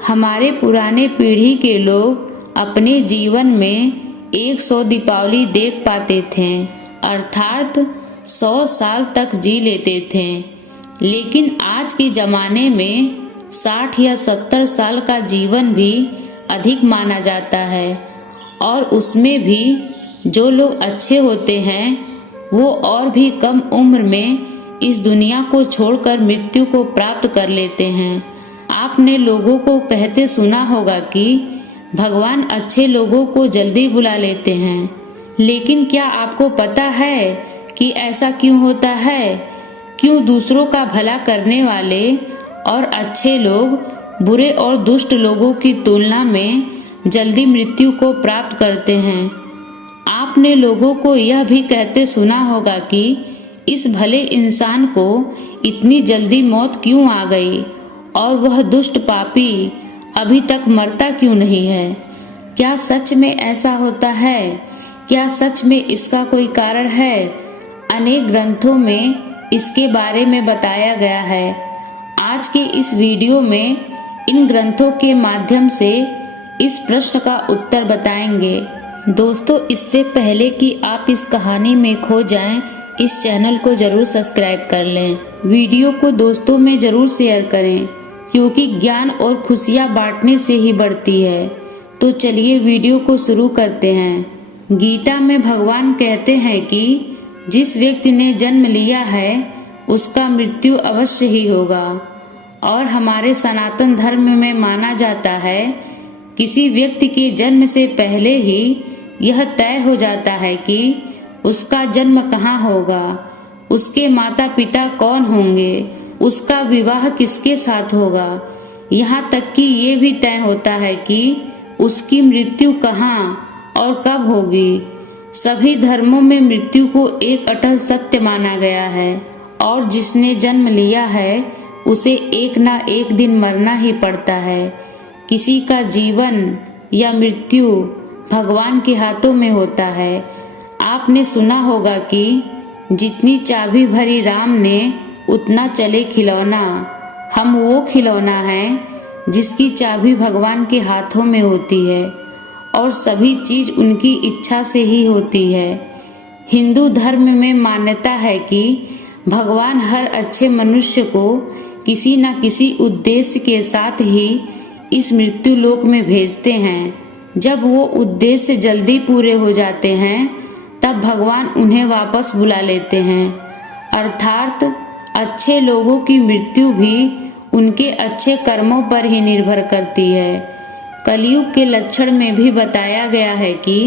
हमारे पुराने पीढ़ी के लोग अपने जीवन में 100 दीपावली देख पाते थे, अर्थात 100 साल तक जी लेते थे। लेकिन आज के ज़माने में 60 या 70 साल का जीवन भी अधिक माना जाता है, और उसमें भी जो लोग अच्छे होते हैं वो और भी कम उम्र में इस दुनिया को छोड़कर मृत्यु को प्राप्त कर लेते हैं। आपने लोगों को कहते सुना होगा कि भगवान अच्छे लोगों को जल्दी बुला लेते हैं, लेकिन क्या आपको पता है कि ऐसा क्यों होता है? क्यों दूसरों का भला करने वाले और अच्छे लोग बुरे और दुष्ट लोगों की तुलना में जल्दी मृत्यु को प्राप्त करते हैं? आपने लोगों को यह भी कहते सुना होगा कि इस भले इंसान को इतनी जल्दी मौत क्यों आ गई और वह दुष्ट पापी अभी तक मरता क्यों नहीं है। क्या सच में ऐसा होता है? क्या सच में इसका कोई कारण है? अनेक ग्रंथों में इसके बारे में बताया गया है। आज के इस वीडियो में इन ग्रंथों के माध्यम से इस प्रश्न का उत्तर बताएंगे। दोस्तों, इससे पहले कि आप इस कहानी में खो जाएं, इस चैनल को जरूर सब्सक्राइब कर लें। वीडियो को दोस्तों में जरूर शेयर करें, क्योंकि ज्ञान और खुशियां बांटने से ही बढ़ती है। तो चलिए वीडियो को शुरू करते हैं। गीता में भगवान कहते हैं कि जिस व्यक्ति ने जन्म लिया है उसका मृत्यु अवश्य ही होगा, और हमारे सनातन धर्म में माना जाता है किसी व्यक्ति के जन्म से पहले ही यह तय हो जाता है कि उसका जन्म कहाँ होगा, उसके माता पिता कौन होंगे, उसका विवाह किसके साथ होगा, यहाँ तक कि ये भी तय होता है कि उसकी मृत्यु कहाँ और कब होगी। सभी धर्मों में मृत्यु को एक अटल सत्य माना गया है, और जिसने जन्म लिया है उसे एक ना एक दिन मरना ही पड़ता है। किसी का जीवन या मृत्यु भगवान के हाथों में होता है। आपने सुना होगा कि जितनी चाबी भरी राम ने उतना चले खिलौना। हम वो खिलौना है जिसकी चाबी भगवान के हाथों में होती है, और सभी चीज उनकी इच्छा से ही होती है। हिंदू धर्म में मान्यता है कि भगवान हर अच्छे मनुष्य को किसी न किसी उद्देश्य के साथ ही इस मृत्यु लोक में भेजते हैं। जब वो उद्देश्य जल्दी पूरे हो जाते हैं तब भगवान उन्हें वापस बुला लेते हैं, अर्थात अच्छे लोगों की मृत्यु भी उनके अच्छे कर्मों पर ही निर्भर करती है। कलयुग के लक्षण में भी बताया गया है कि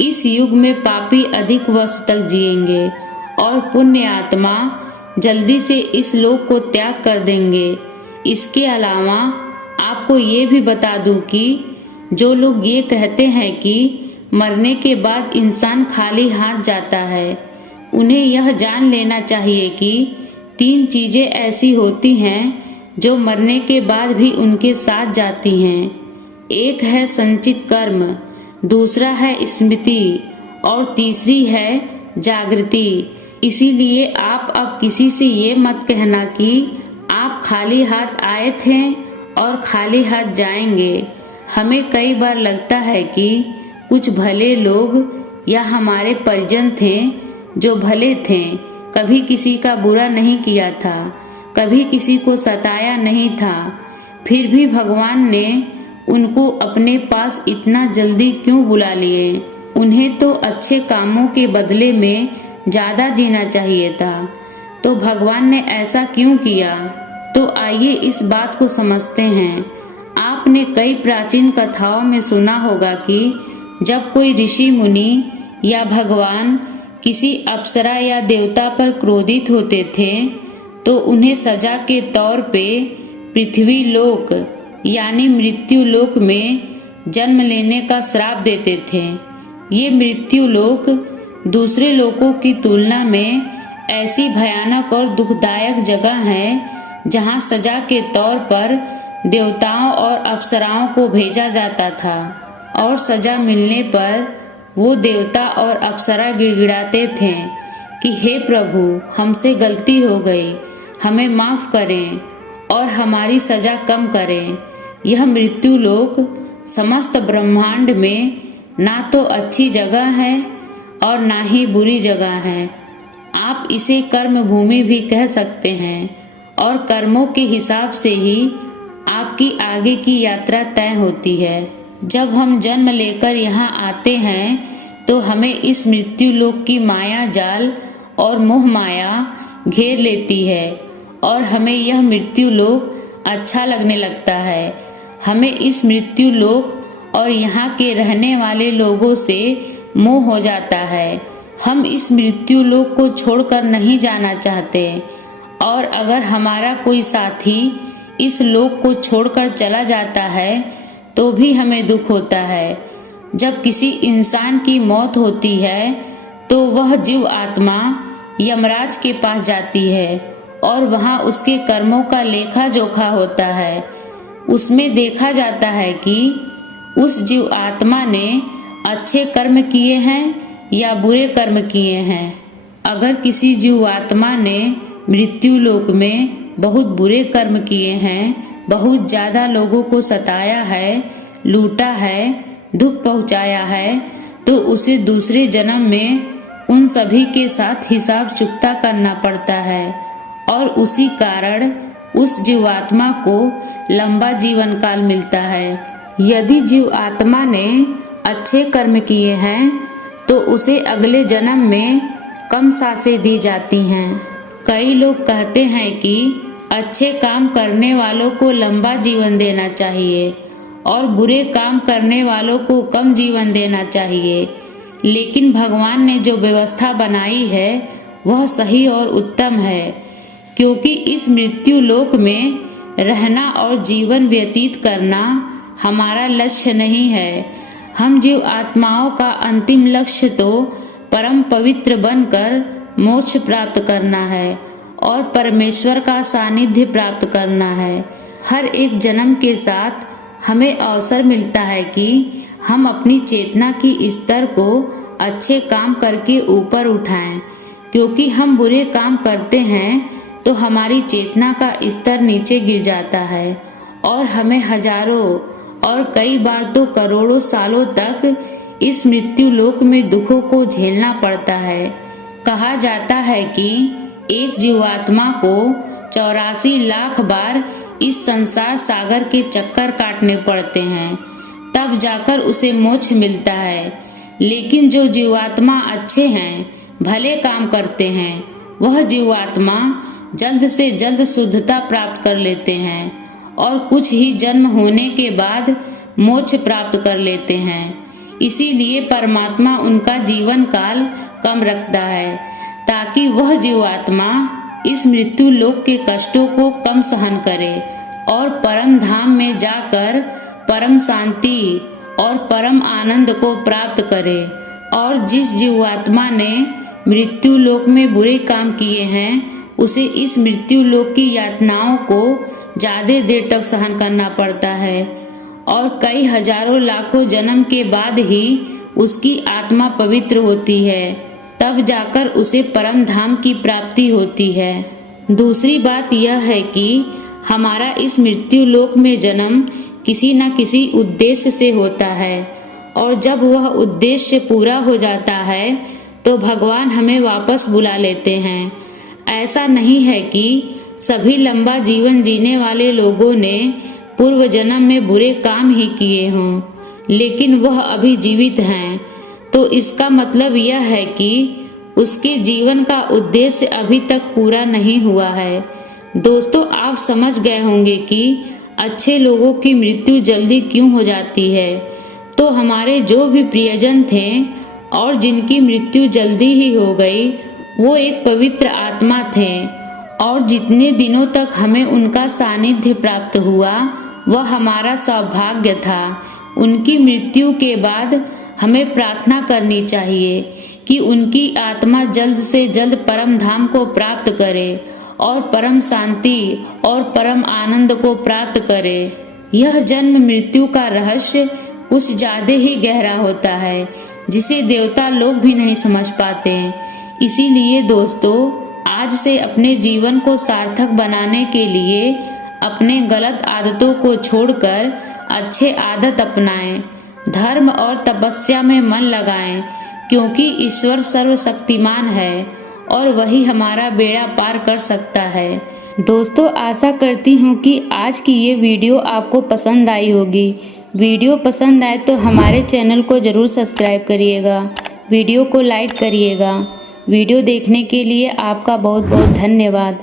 इस युग में पापी अधिक वर्ष तक जिएंगे और पुण्य आत्मा जल्दी से इस लोक को त्याग कर देंगे। इसके अलावा आपको ये भी बता दूं कि जो लोग ये कहते हैं कि मरने के बाद इंसान खाली हाथ जाता है, उन्हें यह जान लेना चाहिए कि 3 चीजें ऐसी होती हैं जो मरने के बाद भी उनके साथ जाती हैं। एक है संचित कर्म, दूसरा है स्मृति, और तीसरी है जागृति। इसीलिए आप अब किसी से ये मत कहना कि आप खाली हाथ आए थे और खाली हाथ जाएंगे। हमें कई बार लगता है कि कुछ भले लोग या हमारे परिजन थे जो भले थे, कभी किसी का बुरा नहीं किया था, कभी किसी को सताया नहीं था, फिर भी भगवान ने उनको अपने पास इतना जल्दी क्यों बुला लिए? उन्हें तो अच्छे कामों के बदले में ज़्यादा जीना चाहिए था, तो भगवान ने ऐसा क्यों किया? तो आइए इस बात को समझते हैं। आपने कई प्राचीन कथाओं में सुना होगा कि जब कोई ऋषि मुनि या भगवान किसी अप्सरा या देवता पर क्रोधित होते थे तो उन्हें सजा के तौर पे पृथ्वी लोक यानी मृत्यु लोक में जन्म लेने का श्राप देते थे। ये मृत्यु लोक दूसरे लोकों की तुलना में ऐसी भयानक और दुखदायक जगह है जहाँ सजा के तौर पर देवताओं और अप्सराओं को भेजा जाता था, और सजा मिलने पर वो देवता और अप्सरा गिड़गिड़ाते थे कि हे प्रभु, हमसे गलती हो गई, हमें माफ़ करें और हमारी सजा कम करें। यह मृत्यु लोक समस्त ब्रह्मांड में ना तो अच्छी जगह है और ना ही बुरी जगह है। आप इसे कर्म भूमि भी कह सकते हैं और कर्मों के हिसाब से ही आपकी आगे की यात्रा तय होती है। जब हम जन्म लेकर यहाँ आते हैं तो हमें इस मृत्यु लोक की माया जाल और मोह माया घेर लेती है और हमें यह मृत्यु लोक अच्छा लगने लगता है। हमें इस मृत्यु लोक और यहाँ के रहने वाले लोगों से मोह हो जाता है। हम इस मृत्यु लोक को छोड़कर नहीं जाना चाहते और अगर हमारा कोई साथी इस लोक को छोड़कर चला जाता है तो भी हमें दुख होता है। जब किसी इंसान की मौत होती है तो वह जीव आत्मा यमराज के पास जाती है और वहाँ उसके कर्मों का लेखा जोखा होता है। उसमें देखा जाता है कि उस जीव आत्मा ने अच्छे कर्म किए हैं या बुरे कर्म किए हैं। अगर किसी जीव आत्मा ने मृत्यु लोक में बहुत बुरे कर्म किए हैं, बहुत ज़्यादा लोगों को सताया है, लूटा है, दुख पहुंचाया है, तो उसे दूसरे जन्म में उन सभी के साथ हिसाब चुकता करना पड़ता है और उसी कारण उस जीवात्मा को लंबा जीवन काल मिलता है। यदि जीव आत्मा ने अच्छे कर्म किए हैं तो उसे अगले जन्म में कम सांसें दी जाती हैं। कई लोग कहते हैं कि अच्छे काम करने वालों को लंबा जीवन देना चाहिए और बुरे काम करने वालों को कम जीवन देना चाहिए, लेकिन भगवान ने जो व्यवस्था बनाई है वह सही और उत्तम है, क्योंकि इस मृत्यु लोक में रहना और जीवन व्यतीत करना हमारा लक्ष्य नहीं है। हम जीव आत्माओं का अंतिम लक्ष्य तो परम पवित्र बनकर मोक्ष प्राप्त करना है और परमेश्वर का सानिध्य प्राप्त करना है। हर एक जन्म के साथ हमें अवसर मिलता है कि हम अपनी चेतना की स्तर को अच्छे काम करके ऊपर उठाएं, क्योंकि हम बुरे काम करते हैं तो हमारी चेतना का स्तर नीचे गिर जाता है और हमें हजारों और कई बार तो करोड़ों सालों तक इस मृत्यु लोक में दुखों को झेलना पड़ता है। कहा जाता है कि एक जीवात्मा को 84 लाख बार इस संसार सागर के चक्कर काटने पड़ते हैं, तब जाकर उसे मोक्ष मिलता है। लेकिन जो जीवात्मा अच्छे हैं, भले काम करते हैं, वह जीवात्मा जल्द से जल्द शुद्धता प्राप्त कर लेते हैं और कुछ ही जन्म होने के बाद मोक्ष प्राप्त कर लेते हैं। इसीलिए परमात्मा उनका जीवन काल कम रखता है, ताकि वह जीवात्मा इस मृत्यु लोक के कष्टों को कम सहन करे और परम धाम में जाकर परम शांति और परम आनंद को प्राप्त करे। और जिस जीवात्मा ने मृत्यु लोक में बुरे काम किए हैं, उसे इस मृत्यु लोक की यातनाओं को ज्यादा देर तक सहन करना पड़ता है और कई हजारों लाखों जन्म के बाद ही उसकी आत्मा पवित्र होती है, तब जाकर उसे परम धाम की प्राप्ति होती है। दूसरी बात यह है कि हमारा इस मृत्यु लोक में जन्म किसी न किसी उद्देश्य से होता है और जब वह उद्देश्य पूरा हो जाता है तो भगवान हमें वापस बुला लेते हैं। ऐसा नहीं है कि सभी लंबा जीवन जीने वाले लोगों ने पूर्व जन्म में बुरे काम ही किए हों, लेकिन वह अभी जीवित हैं, तो इसका मतलब यह है कि उसके जीवन का उद्देश्य अभी तक पूरा नहीं हुआ है। दोस्तों, आप समझ गए होंगे कि अच्छे लोगों की मृत्यु जल्दी क्यों हो जाती है। तो हमारे जो भी प्रियजन थे और जिनकी मृत्यु जल्दी ही हो गई, वो एक पवित्र आत्मा थे और जितने दिनों तक हमें उनका सानिध्य प्राप्त हुआ वह हमारा सौभाग्य था। उनकी मृत्यु के बाद हमें प्रार्थना करनी चाहिए कि उनकी आत्मा जल्द से जल्द परम धाम को प्राप्त करे और परम शांति और परम आनंद को प्राप्त करे। यह जन्म मृत्यु का रहस्य कुछ ज्यादा ही गहरा होता है, जिसे देवता लोग भी नहीं समझ पाते। इसीलिए दोस्तों, आज से अपने जीवन को सार्थक बनाने के लिए अपने गलत आदतों को छोड़कर अच्छे आदत अपनाएं। धर्म और तपस्या में मन लगाएं, क्योंकि ईश्वर सर्वशक्तिमान है और वही हमारा बेड़ा पार कर सकता है। दोस्तों, आशा करती हूँ कि आज की ये वीडियो आपको पसंद आई होगी। वीडियो पसंद आए तो हमारे चैनल को ज़रूर सब्सक्राइब करिएगा, वीडियो को लाइक करिएगा। वीडियो देखने के लिए आपका बहुत बहुत धन्यवाद।